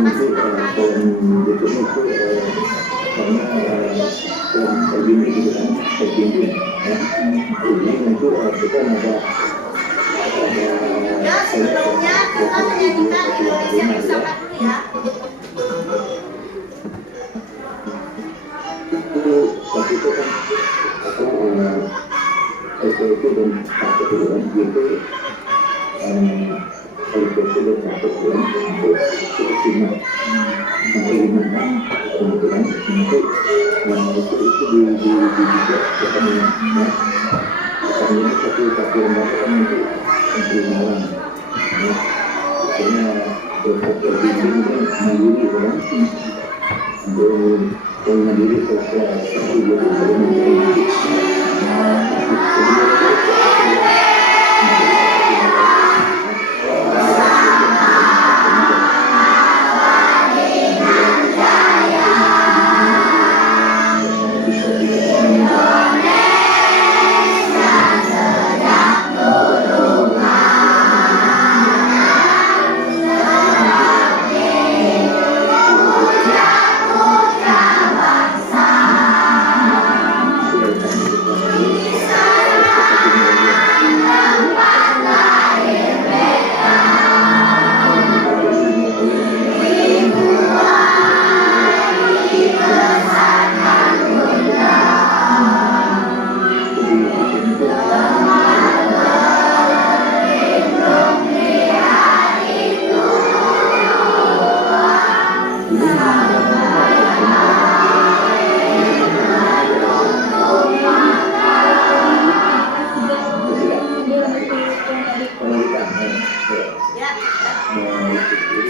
kasih terkait. Begini gitu kan, begini ya. Ini untuk kita ada Ya, sebelumnya kita menyanyikan Indonesia Bersama dulu ya. Tapi itu kan itu dan satu bulan gitu itu dan satu bulan untuk lima sampai 5 tahun kemudian untuk itu di ketemu ketemu satu lembaga untuk malam karena dokter ini mandiri kan untuk mandiri selama 1 bulan.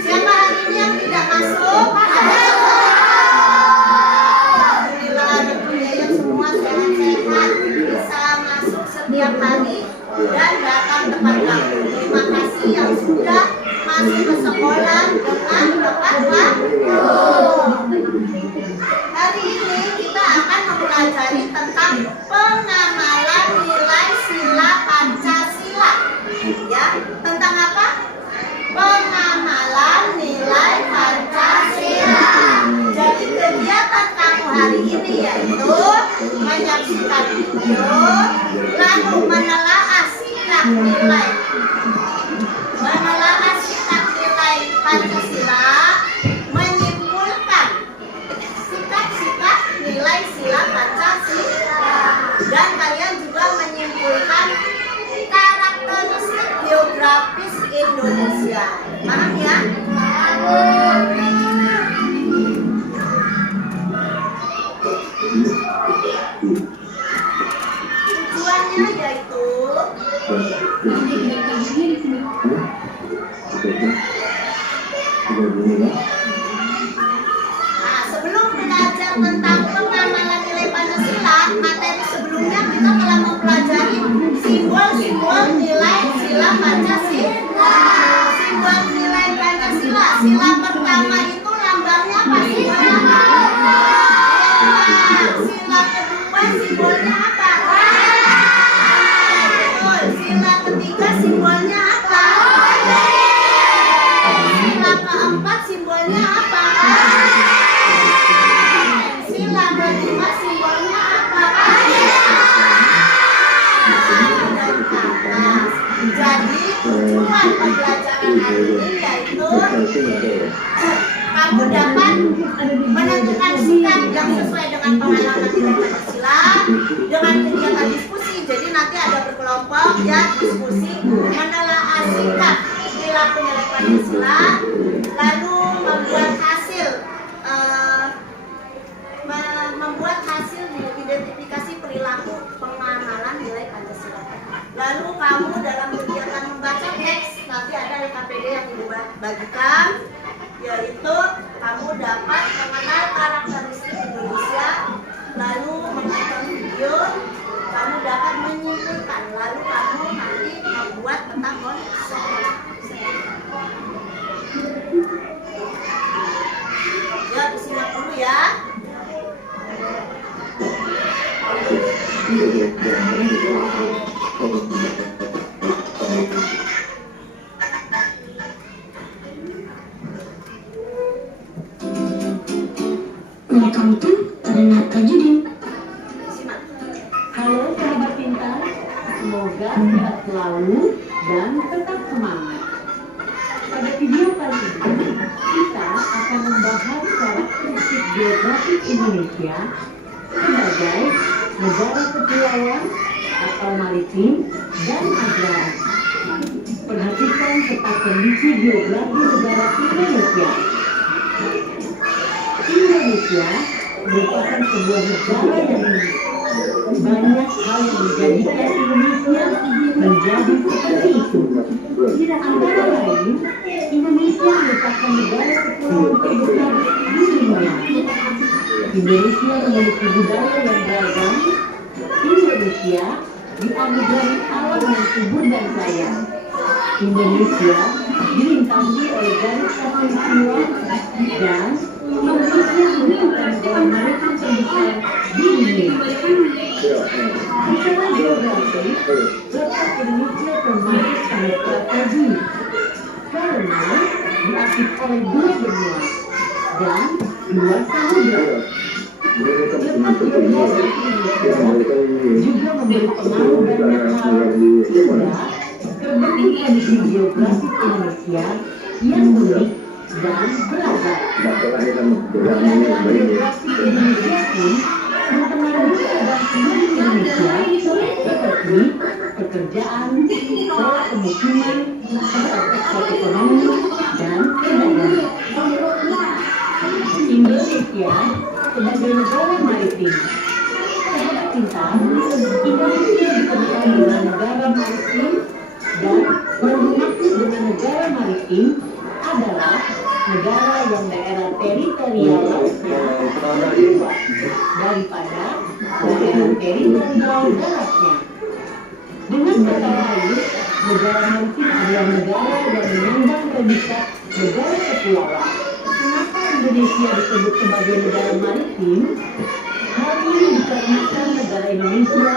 Siapa hari ini yang tidak masuk? Alhamdulillah, tentunya semua sehat-sehat bisa masuk setiap hari dan datang tepat waktu. Terima kasih yang sudah masuk ke sekolah dengan tepat waktu. Hari ini kita akan mempelajari tentang pengamalan nilai sila Pancasila. Ya, tentang apa? Pengamalan nilai Pancasila. Jadi kegiatan kamu hari ini yaitu menyaksikan video, lalu menelaah sikap nilai Pancasila, menyimpulkan sikap-sikap nilai sila Pancasila, dan kalian juga menyimpulkan karakteristik geografis Indonesia. Paham ya? Tujuannya yaitu sebelum belajar tentang pengamalan nilai Pancasila, materi sebelumnya kita telah mempelajari simbol-simbol nilai sila Pancasila. Simbol nilai Pancasila, sila pertama itu lambangnya pasti apa? Sila kedua simbolnya apa? Sila ketiga simbolnya apa? Sila keempat simbolnya apa? Sila kelima simbolnya apa? Jadi tujuan pembelajaran hari ini yaitu kamu dapat menentukan sikap yang sesuai dengan pengalaman nilai Pancasila dengan kegiatan diskusi. Jadi nanti ada berkelompok ya, diskusi menelaah sikap perilaku nilai Pancasila, lalu membuat hasil identifikasi perilaku pengamalan nilai Pancasila. Lalu kamu dalam kegiatan membaca teks nanti ada LKPD yang dibagikan, yaitu kamu dapat mengenal karakteristik Indonesia, lalu menonton video, kamu dapat menyimpulkan, lalu kamu nanti membuat peta konsep. Ya, disimak dulu ya. Mereka itu adalah Tajudin. Simak. Halo sahabat pintar, semoga sehat selalu dan tetap semangat. Pada video kali ini, kita akan membahas karakteristik geografis Indonesia sebagai negara kepulauan atau maritim dan agraris. Perhatikan peta kondisi geografi negara Indonesia. Indonesia merupakan sebuah negara yang unik. Banyak hal yang menjadikan Indonesia menjadi seperti itu. Antara lain, Indonesia merupakan negara kepulauan terbesar di dunia. Indonesia memiliki budaya yang beragam. Indonesia dianugerahi alam yang subur dan kaya. Indonesia dilintasi oleh garis khatulistiwa dan Indonesia merupakan negara maritim terbesar di dunia. Secara geografi, letak Indonesia termasuk sangat strategis karena diapit oleh dua benua dan dua samudra. Letak geografi Indonesia juga memberi pengaruh banyak hal sehingga terbentuk kondisi geografis Indonesia yang unik dan beragam. Pengenalan geografi Indonesia pun mempengaruhi keadaan penduduk Indonesia seperti pekerjaan, pola pemukiman, serta sektor ekonomi dan perdagangan. Indonesia sebagai negara maritim. Sahabat pintar, Indonesia dikenal dengan negara maritim dan yang dimaksud dengan negara maritim adalah negara yang daerah teritorial lautnya lebih luas daripada daerah teritorial daratnya. Dengan kata lain, negara maritim adalah negara yang menyandang predikat negara kepulauan. Kenapa Indonesia disebut sebagai negara maritim? Hal ini dikarenakan negara Indonesia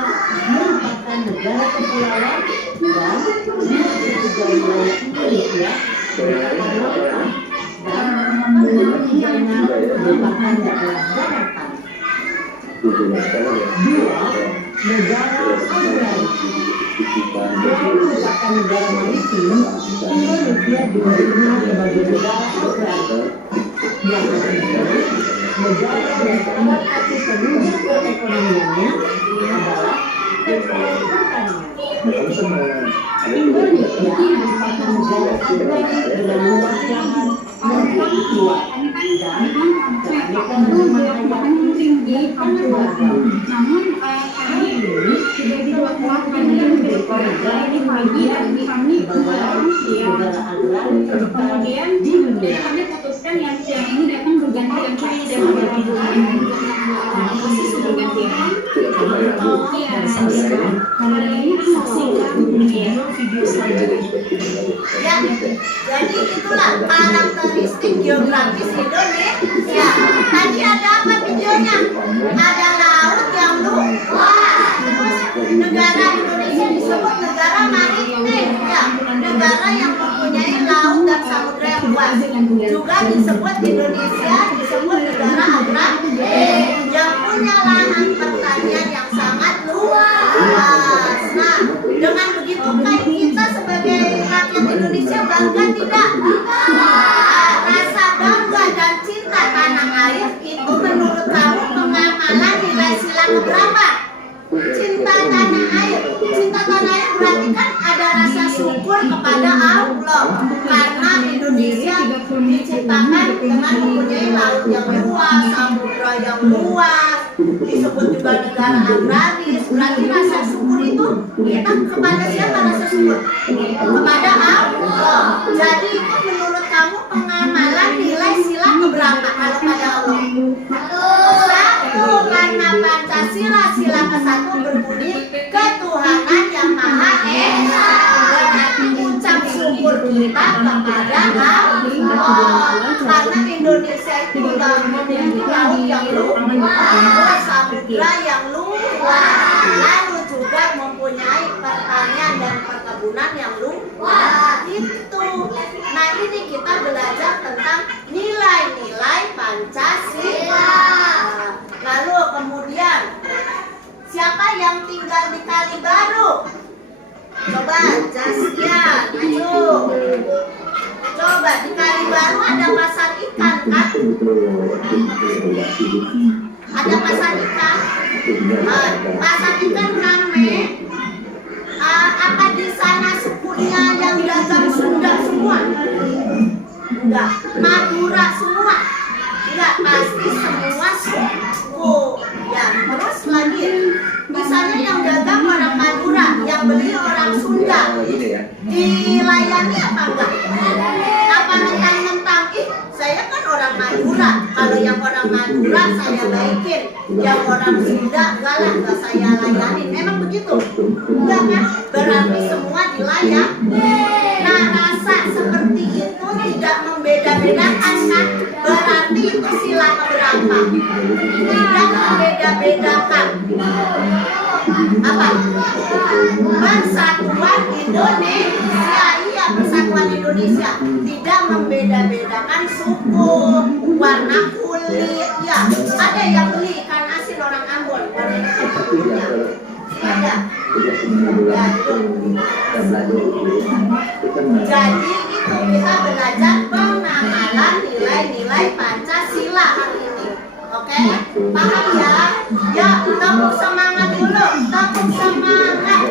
merupakan negara kepulauan dan tidak tersedia wilayah Indonesia merupakan lautan dan seluruhnya merupakan daerah daratan. Dua, negara agraris. Selain merupakan negara maritim, Indonesia juga dikenal sebagai negara agraris. Yang ketiga, negara yang salah satu penunjang perekonomiannya adalah sektor pertanian. Indonesia merupakan negara agraris dengan luas lahan yang sangat luas dan keanekaragaman hayati yang sangat beragam. Hal ini sebagai yang menjadikan negara Indonesia sebagai negara agraris terbesar di dunia. Yang siang ini datang bergantian saya dan Ya, jadi itulah karakteristik geografis Indonesia. Tadi ada apa videonya? Ada laut yang luas. Terus negara Indonesia disebut negara maritim, ya, negara yang mempunyai laut dan samudra yang luas. Juga disebut Indonesia disebut negara agraris yang punya lahan pertanian yang sangat luas. Nah, dengan begitu kan kita sebagai rakyat Indonesia bangga tidak? Rasa bangga dan cinta tanah air itu menurut kamu pengamalan nilai sila keberapa? Cinta tanah air. Cinta tanah air berarti kan ada rasa syukur kepada Allah karena Indonesia diciptakan dengan mempunyai laut yang luas, samudra yang luas, disebut juga negara agraris. Berarti rasa syukur itu kita kepada siapa rasa syukur? Kepada Allah. Jadi itu menurut kamu pengamalan nilai sila keberapa kalau pada Allah? Satu, karena Pancasila sila ke-1 berbunyi ketuhanan yang Maha Esa. Berarti ucap syukur kita kepada Allah karena Indonesia itu sudah memiliki laut yang luas, samudra yang luas, lalu juga mempunyai pertanian dan perkebunan yang luas. Itu. Nah, ini kita belajar tentang nilai-nilai Pancasila. yang tinggal di Kali Baru? Coba Jasya, ayo. Coba di Kali Baru ada pasar ikan kan? Ada pasar ikan. Pasar ikan rame. Apa di sana sukunya yang dagang Sunda semua? Enggak. Madura semua? Enggak, pasti semua suku. Ya, terus lagi. Misalnya yang dagang orang Madura, yang beli orang Sunda, dilayani apa enggak? Apa mentang-mentang, saya kan orang Madura, kalau yang orang Madura saya baikin, yang orang Sunda enggak lah, enggak saya layani. Memang begitu? Enggak kan? Berarti semua dilayani. Nah, rasa seperti itu tidak membeda-bedakan kan? Berarti itu sila keberapa? Tidak membeda-bedakan. Apa? Persatuan Indonesia. Iya, persatuan Indonesia. Tidak membeda-bedakan suku, warna kulit. Ya, ada yang beli ikan asin orang Ambon, warna kulitnya. Ada. Ya, itu. Jadi itu kita belajar pengenalan nilai-nilai Pancasila hari ini. Oke? Paham ya? Ya, tepuk semangat dulu. Tepuk semangat.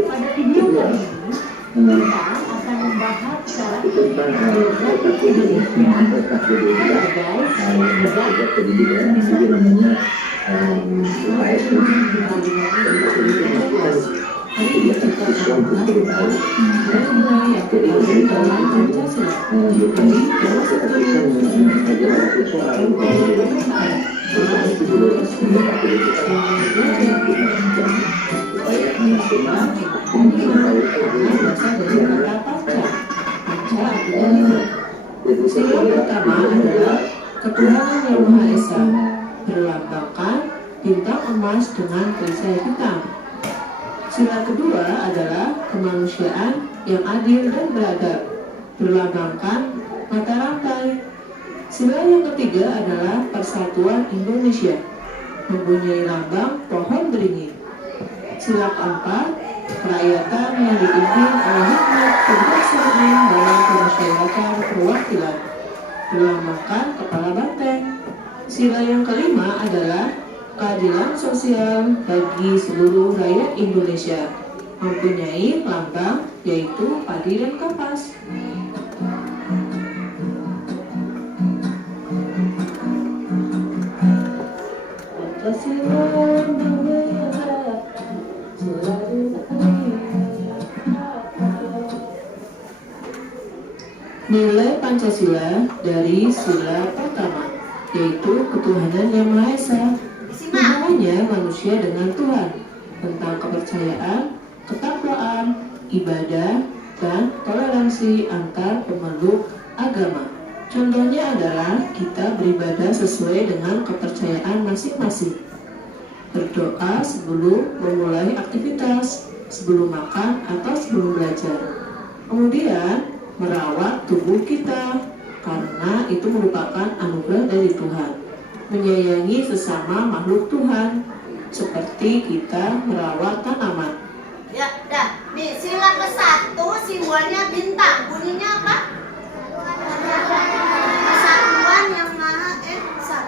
Pada video kali ini kita akan membahas cara geografi Indonesia sebagai sila pertama adalah ketuhanan yang Maha Esa, berlambangkan bintang emas dengan perisai hitam. Sila kedua adalah kemanusiaan yang adil dan beradab, berlambangkan mata rantai. Sila yang ketiga adalah persatuan Indonesia, mempunyai lambang pohon beringin. Sila keempat, kerakyatan yang dipimpin oleh hikmat kebijaksanaan dalam pemusyawaratan perwakilan, berlambangkan kepala banteng. Sila yang kelima adalah keadilan sosial bagi seluruh rakyat Indonesia, mempunyai lambang yaitu padi dan kapas. Pancasila membela selalu. Nilai Pancasila dari sila pertama, yaitu ketuhanan yang Maha Esa, hubungannya manusia dengan Tuhan, tentang kepercayaan, ketakwaan, ibadah, dan toleransi antar pemeluk agama. Contohnya adalah kita beribadah sesuai dengan kepercayaan masing-masing, berdoa sebelum memulai aktivitas, sebelum makan atau sebelum belajar. Kemudian merawat tubuh kita, karena itu merupakan anugerah dari Tuhan. Menyayangi sesama makhluk Tuhan, seperti kita merawat tanaman. Ya, dah. Nih, sila ke-1 simbolnya bintang. Bunyinya apa? Persatuan yang Maha Esa.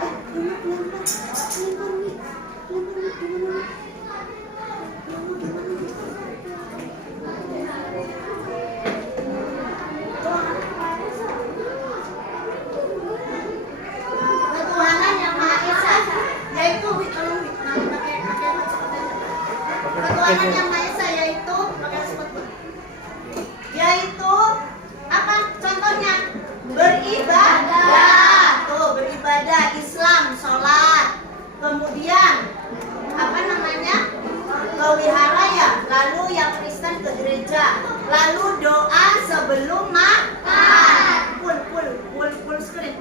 Ketuhanan yang Maha Esa, yaitu Ketuhanan yang Maha Esa yaitu apa contohnya? Beribadah. Tuh, beribadah Islam, sholat. Kemudian apa namanya? Ke wihara ya. Lalu yang Kristen ke gereja. Lalu doa sebelum makan. Full screen.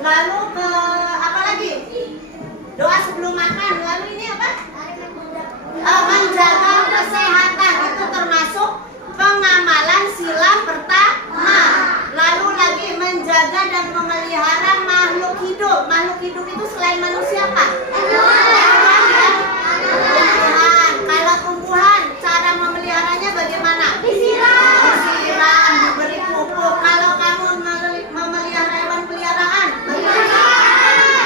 Lalu ke apa lagi? Doa sebelum makan. Lalu ini apa? Menjaga kesehatan, itu termasuk pengamalan sila pertama. Lalu lagi menjaga dan memelihara makhluk hidup. Makhluk hidup itu selain manusia apa? Tumbuhan. Kalau tumbuhan, cara memeliharanya bagaimana? Disiram, diberi pupuk. Kalau kamu memelihara hewan peliharaan,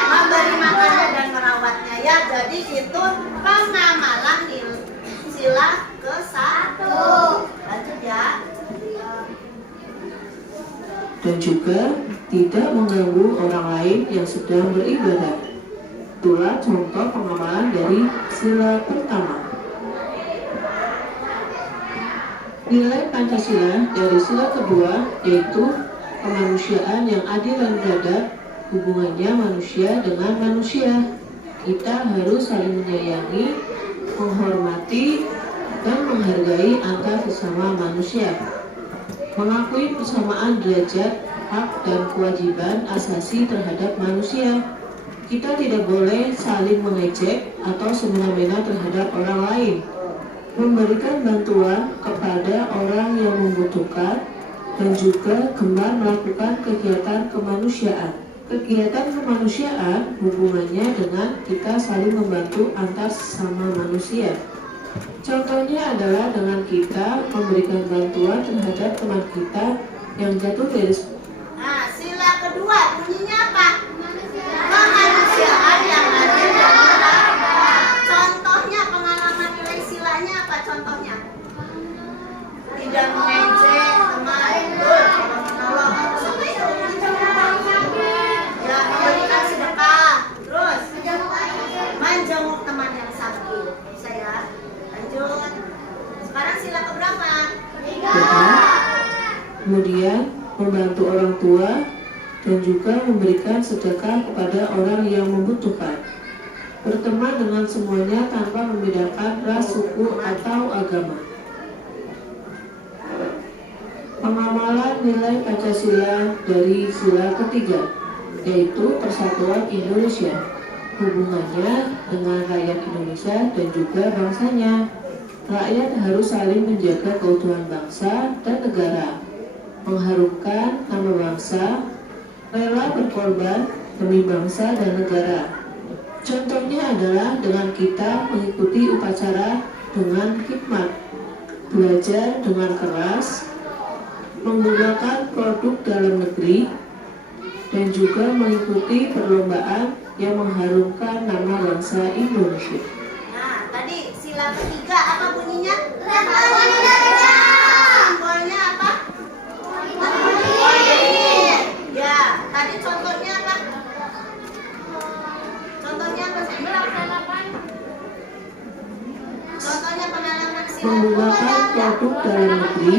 memberi makannya dan merawatnya ya. Jadi itu pengamalan sila ke-1. Lanjut ya. Dan juga tidak mengganggu orang lain yang sedang beribadah. Itulah contoh pengamalan dari sila pertama. Nilai Pancasila dari sila kedua yaitu kemanusiaan yang adil dan beradab, hubungannya manusia dengan manusia. Kita harus saling menyayangi, menghormati, dan menghargai antar sesama manusia. Mengakui persamaan derajat, hak, dan kewajiban asasi terhadap manusia. Kita tidak boleh saling mengejek atau semena-mena terhadap orang lain. Memberikan bantuan kepada orang yang membutuhkan dan juga gemar melakukan kegiatan kemanusiaan. Kegiatan kemanusiaan hubungannya dengan kita saling membantu antar sesama manusia. Contohnya adalah dengan kita memberikan bantuan terhadap teman kita yang jatuh dari. Nah, sila kedua bunyinya apa? Kemanusiaan yang adil dan beradab. Contohnya pengalaman nilai silanya apa contohnya? Tidak mengejek teman, menolong, ya, memberikan sedekah, terus menjenguk teman yang sakit. Bisa ya? Lanjut. Sekarang sila keberapa? 3. Kemudian membantu orang tua dan juga memberikan sedekah kepada orang yang membutuhkan. Berteman dengan semuanya tanpa membedakan ras, suku, atau agama. Pengamalan nilai Pancasila dari sila ketiga yaitu persatuan Indonesia, hubungannya dengan rakyat Indonesia dan juga bangsanya. Rakyat harus saling menjaga keutuhan bangsa dan negara, mengharumkan nama bangsa, rela berkorban demi bangsa dan negara. Contohnya adalah dengan kita mengikuti upacara dengan hikmat, belajar dengan keras, menggunakan produk dalam negeri, dan juga mengikuti perlombaan yang mengharumkan nama bangsa Indonesia. Nah, tadi sila ketiga apa bunyinya? Simbolnya apa? Ya, tadi contohnya apa? Contohnya apa sih? Contohnya pengalaman sila Menggunakan produk dalam negeri,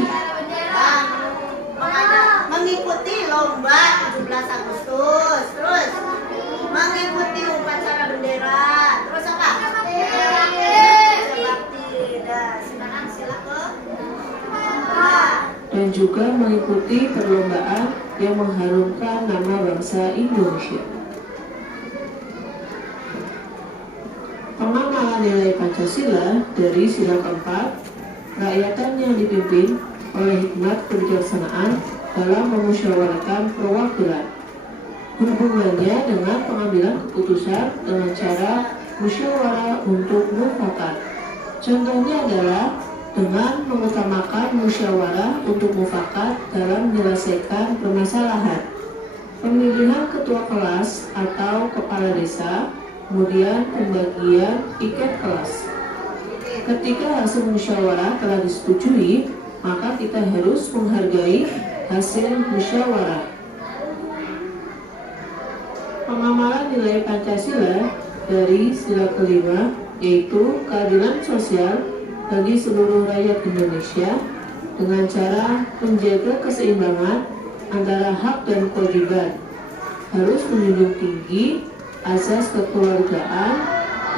mengikuti lomba 17 Agustus, terus mengikuti upacara bendera, terus apa? Bakti. Dah, silakan sila ke. dan juga mengikuti perlombaan yang mengharumkan nama bangsa Indonesia. Pengamalan nilai Pancasila dari sila keempat, rakyatan yang dipimpin oleh hikmat kebijaksanaan dalam memusyawarahkan perwakilan. Hubungannya dengan pengambilan keputusan dengan cara musyawarah untuk mufakat. Contohnya adalah dengan mengutamakan musyawarah untuk mufakat dalam menyelesaikan permasalahan. Pemilihan ketua kelas atau kepala desa, kemudian pembagian tiket kelas. Ketika hasil musyawarah telah disetujui, maka kita harus menghargai hasil musyawarah. Pengamalan nilai Pancasila dari sila kelima yaitu keadilan sosial bagi seluruh rakyat Indonesia dengan cara menjaga keseimbangan antara hak dan kewajiban, harus menjunjung tinggi asas kekeluargaan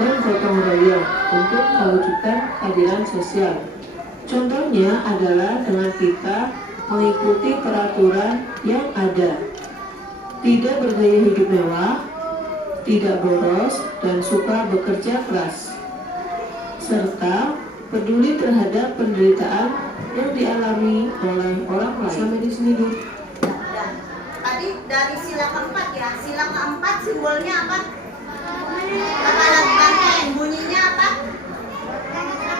dan gotong royong untuk mewujudkan keadilan sosial. Contohnya adalah dengan kita mengikuti peraturan yang ada. Tidak bergaya hidup mewah, tidak boros, dan suka bekerja keras. Serta peduli terhadap penderitaan yang dialami oleh orang lain. Sampai di sini dulu. Dan tadi dari sila keempat ya. Sila keempat simbolnya apa? Kepala banteng. Bunyinya apa?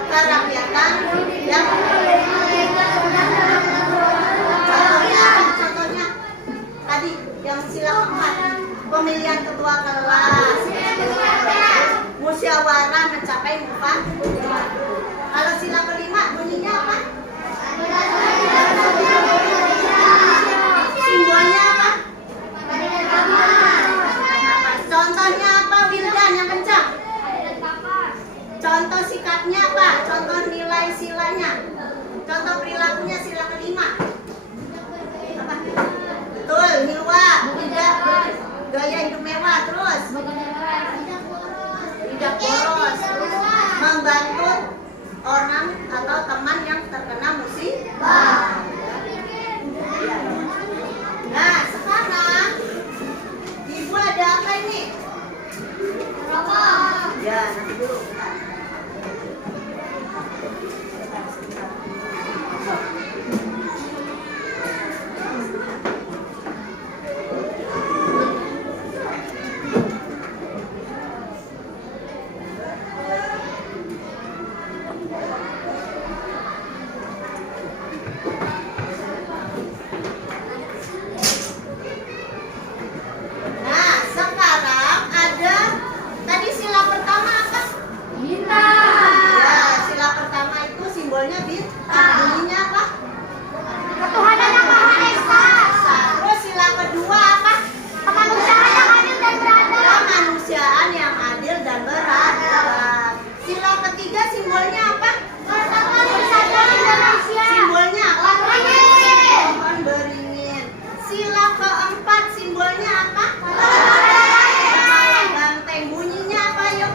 Kerakyatan yang contohnya tadi yang sila keempat, pemilihan ketua kelas, musyawarah mencapai mufakat. Kalau sila kelima bunyinya apa? Simbolnya apa? Contohnya apa, Wildan yang kencang? Contoh sikapnya apa? Contoh nilai silanya? Contoh perilakunya sila kelima? Apa? Betul, Hilwa. Tidak gaya hidup mewah. Terus tidak boros, membantu orang atau teman yang terkena musibah. Nah, sekarang Ibu ada apa ini? Ya, nanti dulu. Nah, sekarang ada tadi sila pertama apa? Bintang. Ya, sila pertama itu simbolnya bintang. Bunyinya apa? Ketuhanan yang Maha Esa. Terus sila kedua apa? Kemanusiaan yang adil dan beradab. Kemanusiaan yang adil dan beradab. Sila ketiga simbolnya apa? Persatuan Kesatuan Indonesia. Simbolnya apa? Beringin. Pohon beringin. Sila keempat simbolnya apa? Banteng. Bunyinya apa yuk?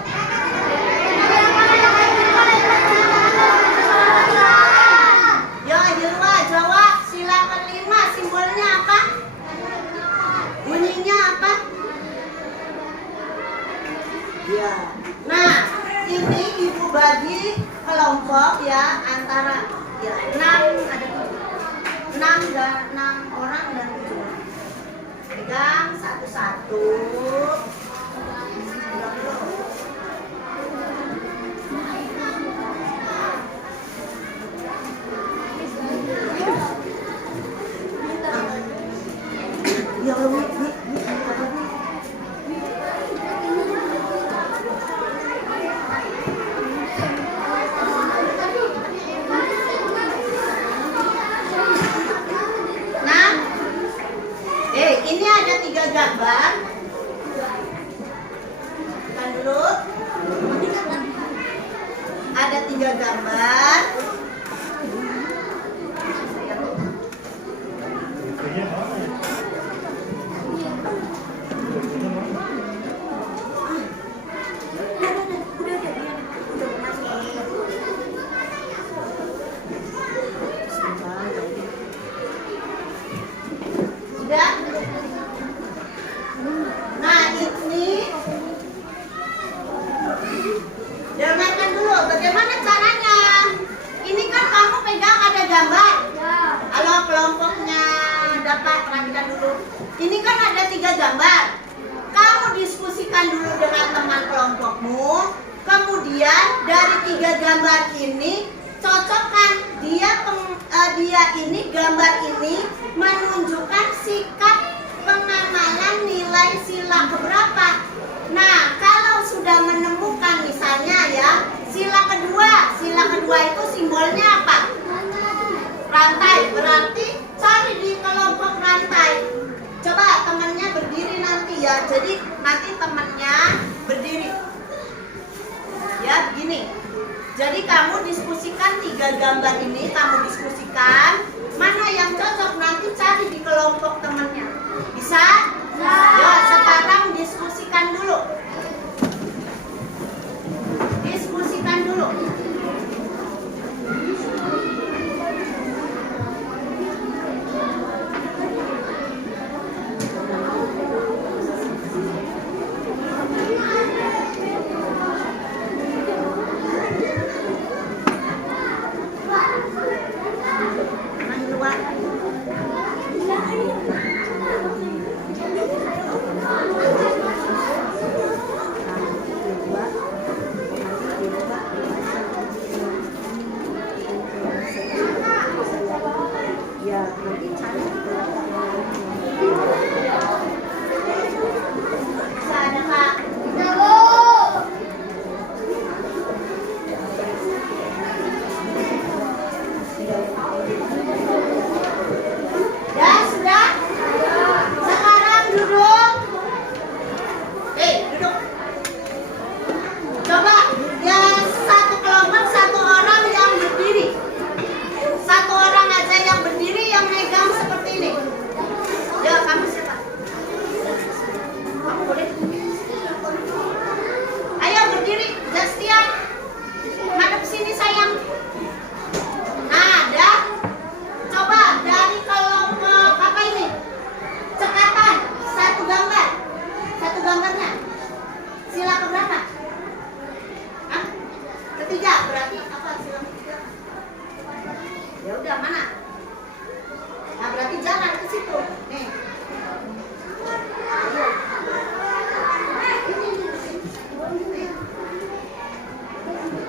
Yo Hilwa jawab. Sila kelima simbolnya apa? Bunyinya apa? Ya. Nah, ini ibu bagi kelompok ya antara ya 6 orang dan 7 orang. Pegang satu-satu. Ya Allah, nah, ini ada 3 gambar. Kan dulu. Ada 3 gambar. Sudah? Nah, ini dengarkan dulu bagaimana caranya. Ini kan kamu pegang ada gambar. Kalau kelompoknya dapat perhatikan dulu. Ini kan ada 3 gambar. Kamu diskusikan dulu dengan teman kelompokmu. Kemudian dari 3 gambar ini cocokkan dia ini gambar ini menunjukkan sikap pengamalan nilai sila keberapa. Nah, kalau sudah menemukan misalnya ya sila kedua itu simbolnya apa? Rantai. Berarti cari di kelompok rantai. Coba temannya berdiri nanti ya. Jadi nanti temannya berdiri. Ya begini. Jadi kamu diskusikan 3 gambar ini, kamu diskusikan mana yang cocok, nanti cari di kelompok temannya. Bisa? Ya, sekarang diskusikan dulu. Diskusikan dulu. ketiga berarti apa? Sila ketiga. Ya udah mana? Nah berarti jalan ke situ. Nih. Ayo.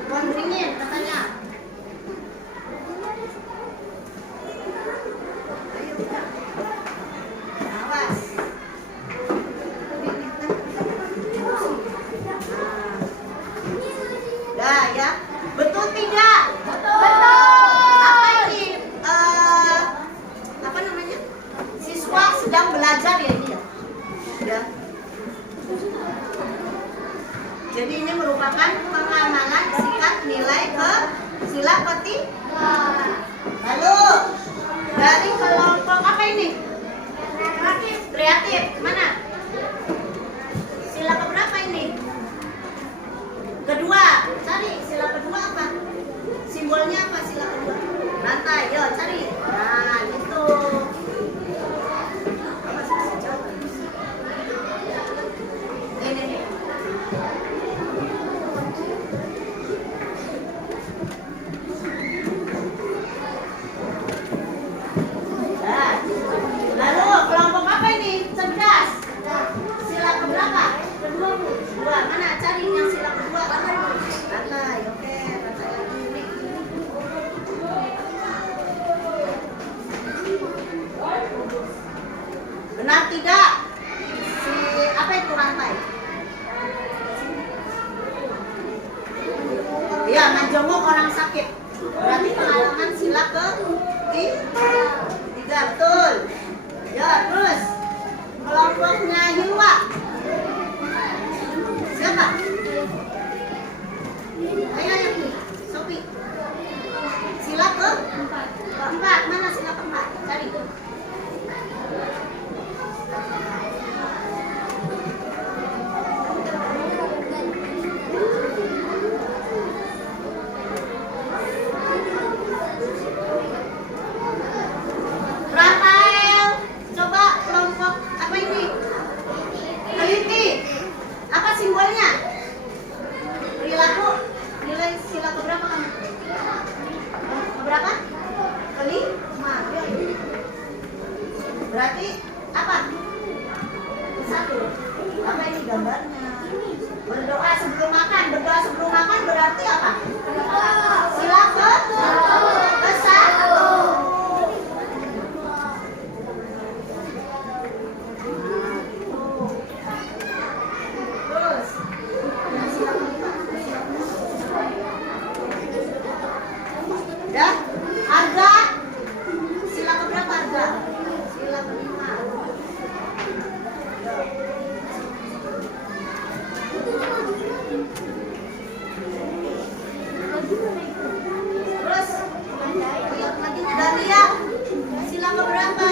Wondringin katanya. Ayo udah. Awas. Dah ya. Betul tidak? Apa ini? Apa namanya? Siswa sedang belajar ya ini ya. Ya. Jadi ini merupakan pengamalan sikap nilai ke sila ketiga. Lalu dari kelompok apa ini? Kreatif. Mana? Sila keberapa ini? Kedua. Cari sila kedua apa? Simbolnya apa sila kedua? Rantai. Yo cari. Nah gitu. Ini. Nah, lalu kelompok apa ini? Cerdas. Sila keberapa? Kedua Bu. Dua. Mana? Cari yang sila kedua. Rantai. Oke, rantai lagi. Benar tidak? Apa itu rantai? Ya, menjenguk orang sakit. Berarti pengalaman sila ketiga, betul. Ya, terus kelompoknya Hilwa. Siapa? Ayo, Sophie. Sila keempat. Mana sila keempat? Cari. Rafael, coba kelompok apa ini? Teliti. Apa simbolnya? Perilaku. Nilai sila keberapa kamu? Keberapa? Kelima. Berarti apa? Satu. Apa ini gambarnya? Berdoa sebelum makan. Berdoa sebelum makan berarti apa? Sila ke-1. Terus ya, harga sila keberapa harga? Sila kelima. Terus lagi Dahlia, sila keberapa?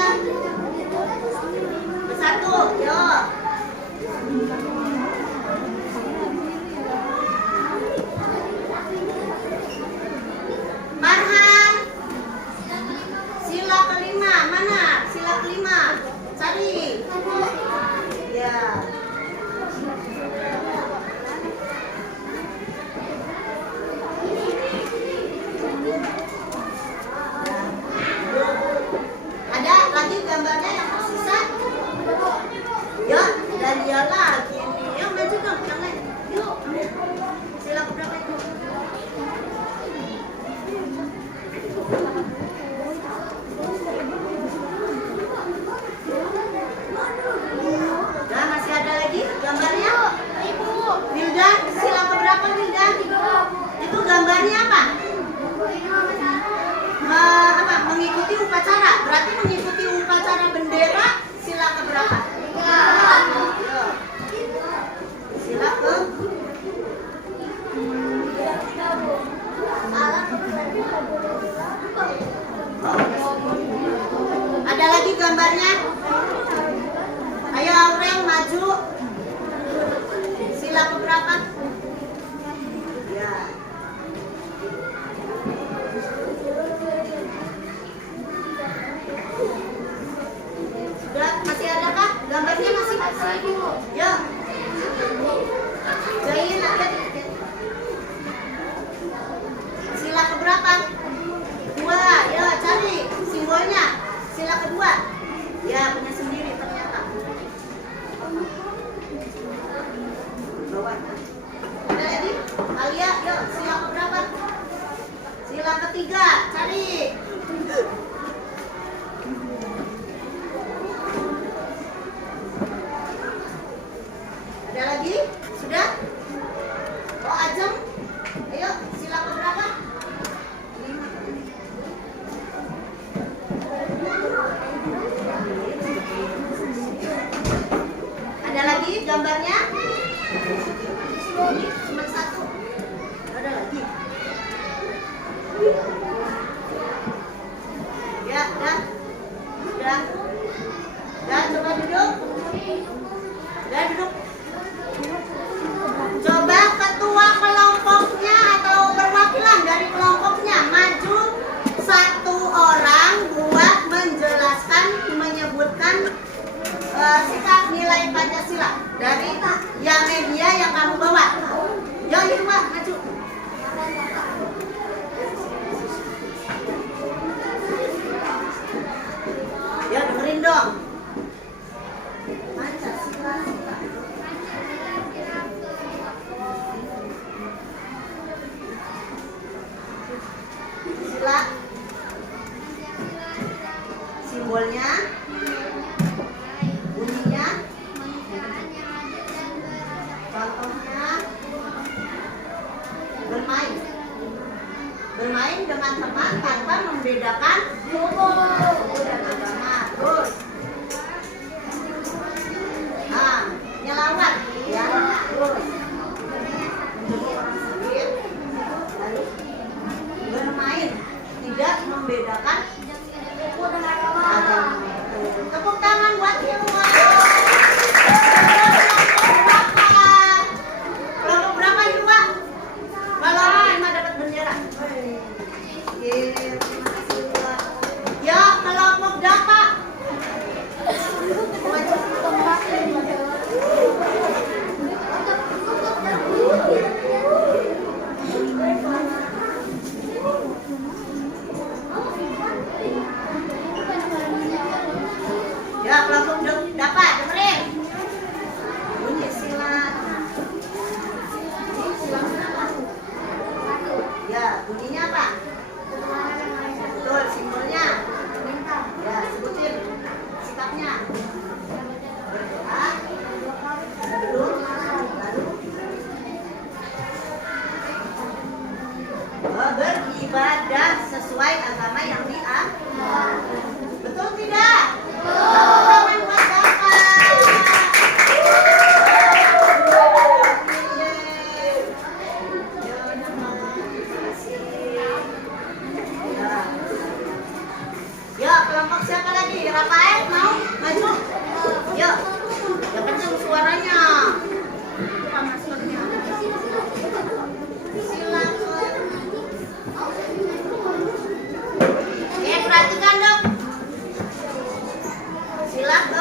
Ke-1. Yo. Marhan, sila kelima. Mana sila kelima? Cari. Ya. Ada lagi gambarnya yang tersisa? Ya, dan dia lagi ini. Yang maju dong, yang lain. Yuk. Sila keberapa itu? Nah, masih ada lagi gambarnya? Wildan, sila keberapa Wildan? Itu gambarnya apa? Mengikuti upacara. Berarti mengikuti upacara bendera sila keberapa? Sila ke? Ada lagi gambarnya? Ayo Aurel maju. Sila keberapa? Ya. Sudah, masih ada kah? Gambarnya masih? Ya. Jailin aja. sila keberapa? Sila ketiga, cari. Ada lagi? Sudah? Oh, Ajeng. Ayo, sila keberapa? Ada lagi gambarnya? Ini cuma satu. Ada lagi? Ya, dah. Sudah. Dah, coba duduk. Dah, duduk. Coba ketua kelompoknya atau perwakilan dari kelompoknya maju satu orang buat menjelaskan, menyebutkan sikap nilai Pancasila dari ya media yang kamu bawa. Yuk, yuk, Pak, maju. Ya, dengerin dong. Pancasila. Sila. Simbolnya, bunyinya, contohnya, bermain. Bermain dengan teman tanpa membedakan suku dan agama. Terus, nyelawat, ya. Terus, menjenguk orang sakit. Lalu, bermain tidak membedakan suku dan agama. Tepuk tangan buat semua. Kelompok berapa itu, Pak? Kalau 5 dapat bendera. Oke, terima kasih, Pak. Ya, kelompok berapa? Ya, kelompok dapat, dengerin. Bunyi silat. Ya, bunyinya apa? Betul, simbolnya. Ya, sebutin sikapnya. Berdoa, duduk, lalu beribadah sesuai agama yang dianut. Betul tidak? Tangan buat Bapak. Ya, kelompok siapa lagi? Rafael mau maju? Yuk, yang kenceng suaranya. Buka maskernya. Silakan. Perhatikan dong. Silakan.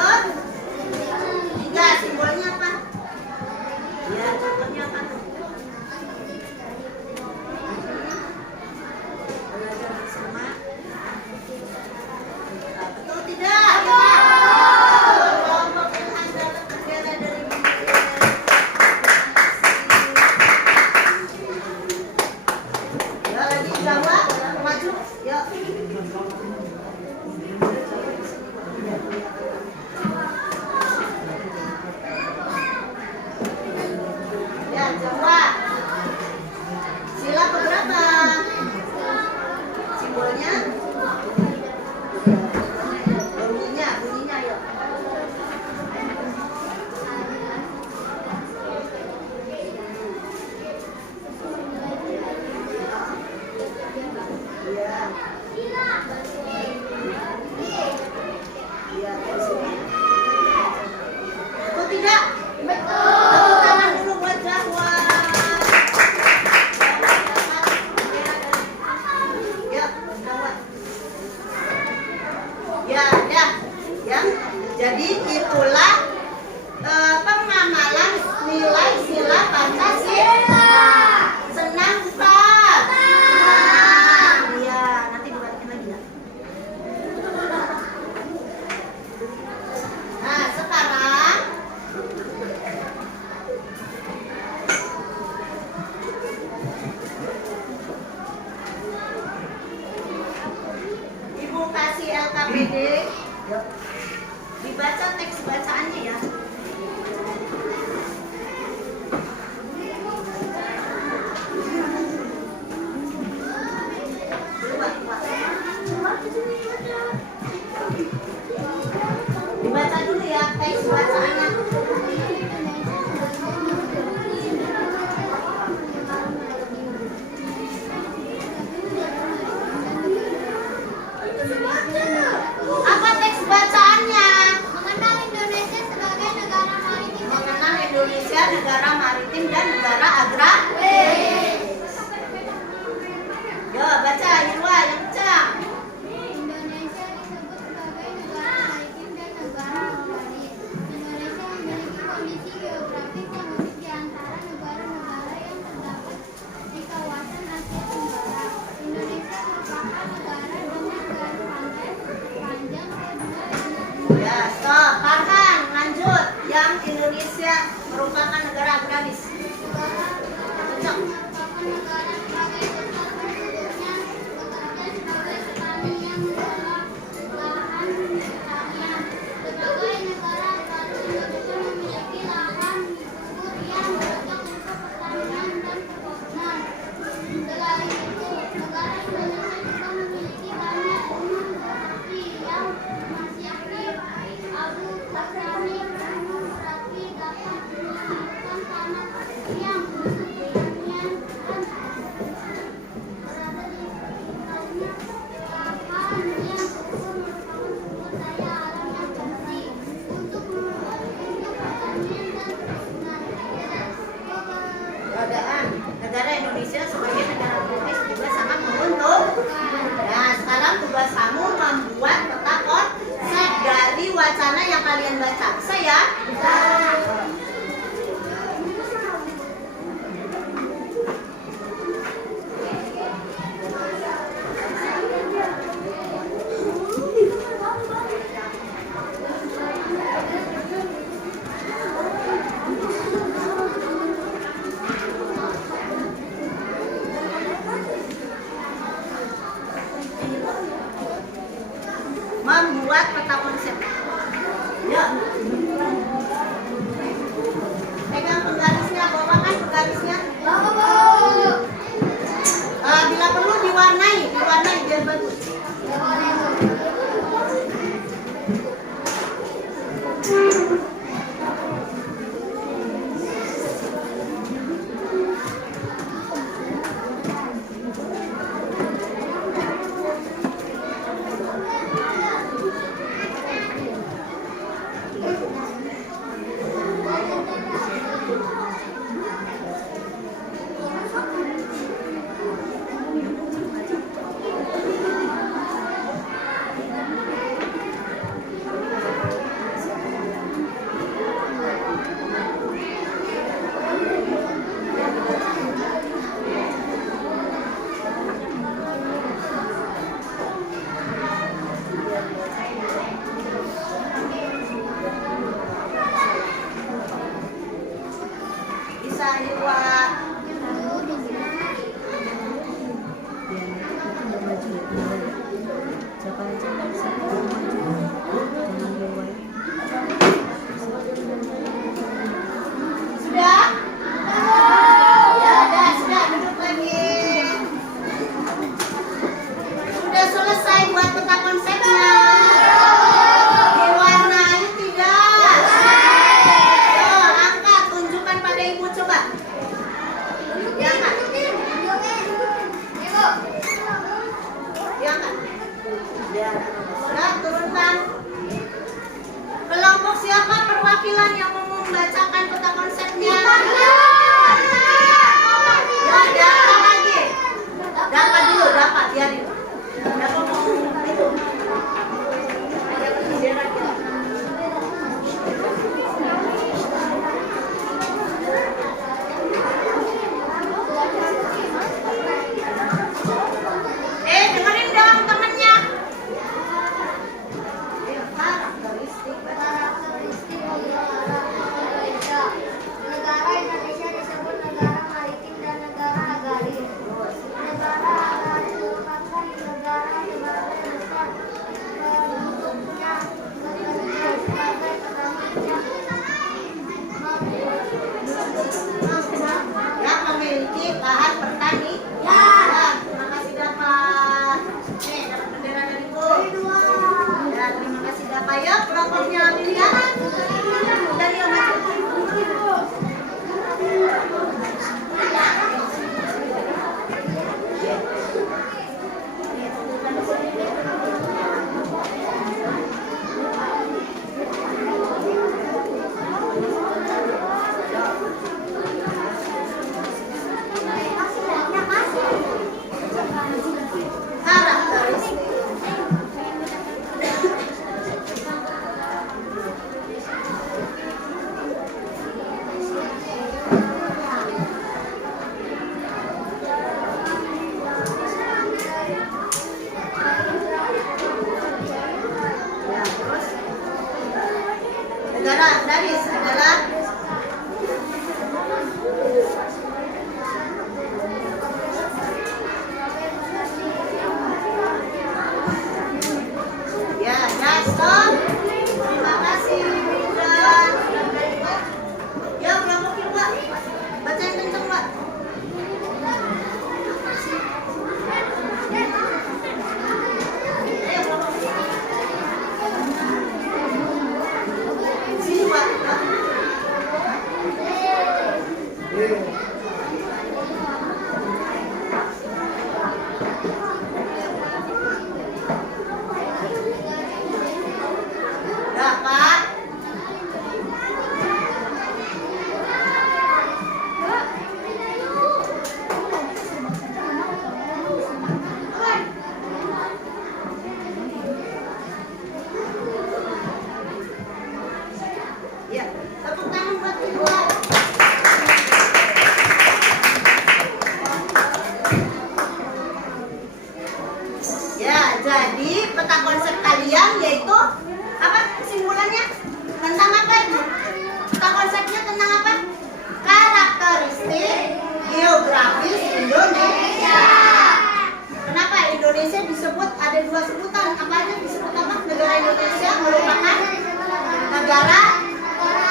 negara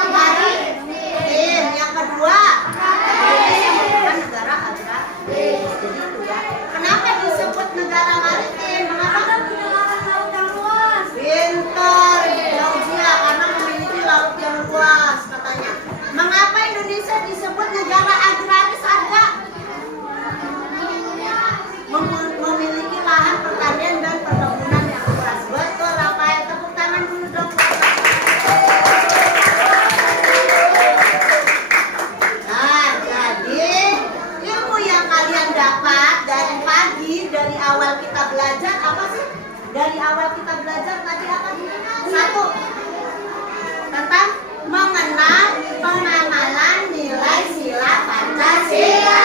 maritim. Yang kedua, Indonesia merupakan negara agraris. Jadi itu ya. Kenapa disebut negara maritim? Mengapa? Pintar, Jauzia, karena memiliki laut yang luas katanya. Mengapa Indonesia disebut negara agraris? Ada memiliki lahan pertanian dan perkebunan yang luas. Betul, Rafael, tepuk tangan dulu dong. Nah, jadi ilmu yang kalian dapat dari pagi, dari awal kita belajar apa sih? Dari awal kita belajar tadi apa? Satu, tentang mengenal pengamalan nilai sila Pancasila.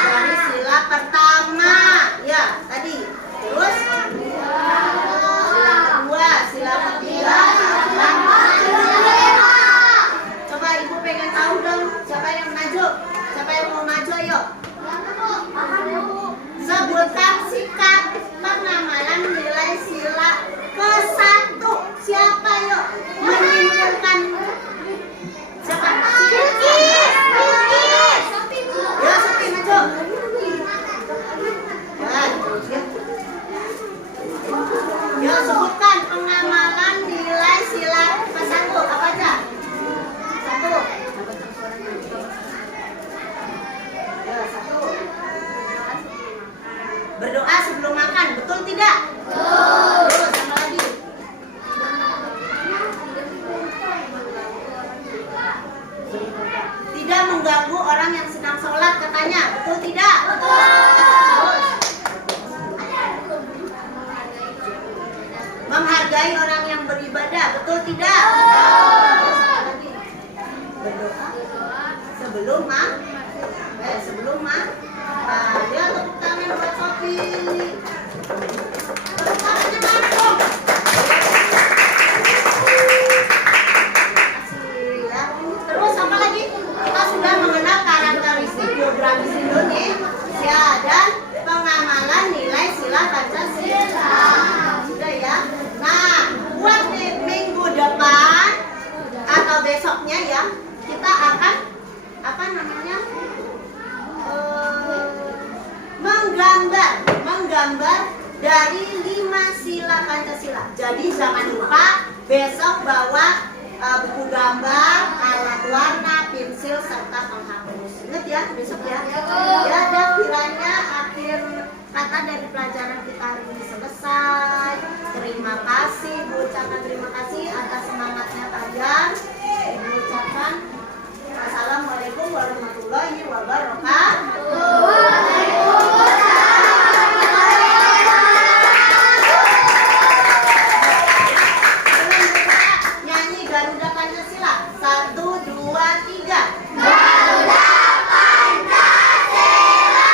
Dari sila pertama, ya tadi. Terus sila kedua, sila ketiga, sila kelima. Coba ibu pengen tahu dong, siapa yang maju? Siapa yang mau maju? Ayo. Sebutkan sikap pengamalan nilai sila ke-1. Siapa yuk? Menyimpulkan. Siapa? Ya, Sophie maju. Ya, sebutkan pengamalan nilai sila ke-1. Apa aja? 1. Ya, 1. Berdoa sebelum makan, betul tidak? Betul. Terus sama lagi. Tidak mengganggu orang yang sedang sholat katanya, betul tidak? Betul. Terus. Menghargai orang yang beribadah, betul tidak? Betul. Terus sama lagi. Berdoa sebelum makan. Ya, tepuk tangan buat Sophie. Tepuk tangannya mana dong? Kasih ya. Terus apa lagi? Kita sudah mengenal karakteristik geografis Indonesia dan pengamalan nilai sila Pancasila. Sudah ya. Nah, buat minggu depan atau besoknya ya, kita akan menggambar dari 5 sila Pancasila. Jadi jangan lupa besok bawa buku gambar, alat warna, pensil serta penghapus. Ingat ya besok ya. Ya, dan kiranya akhir kata dari pelajaran kita hari ini selesai. Terima kasih, Bu ucapkan terima kasih atas semangatnya kalian. Bu ucapkan Assalamualaikum warahmatullahi wabarakatuh. Nyanyi Garuda Pancasila 1, 2, 3. Garuda Pancasila.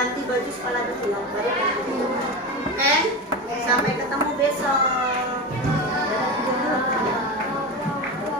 ganti baju sekolah dulu ya. Baru ganti. Oke? Sampai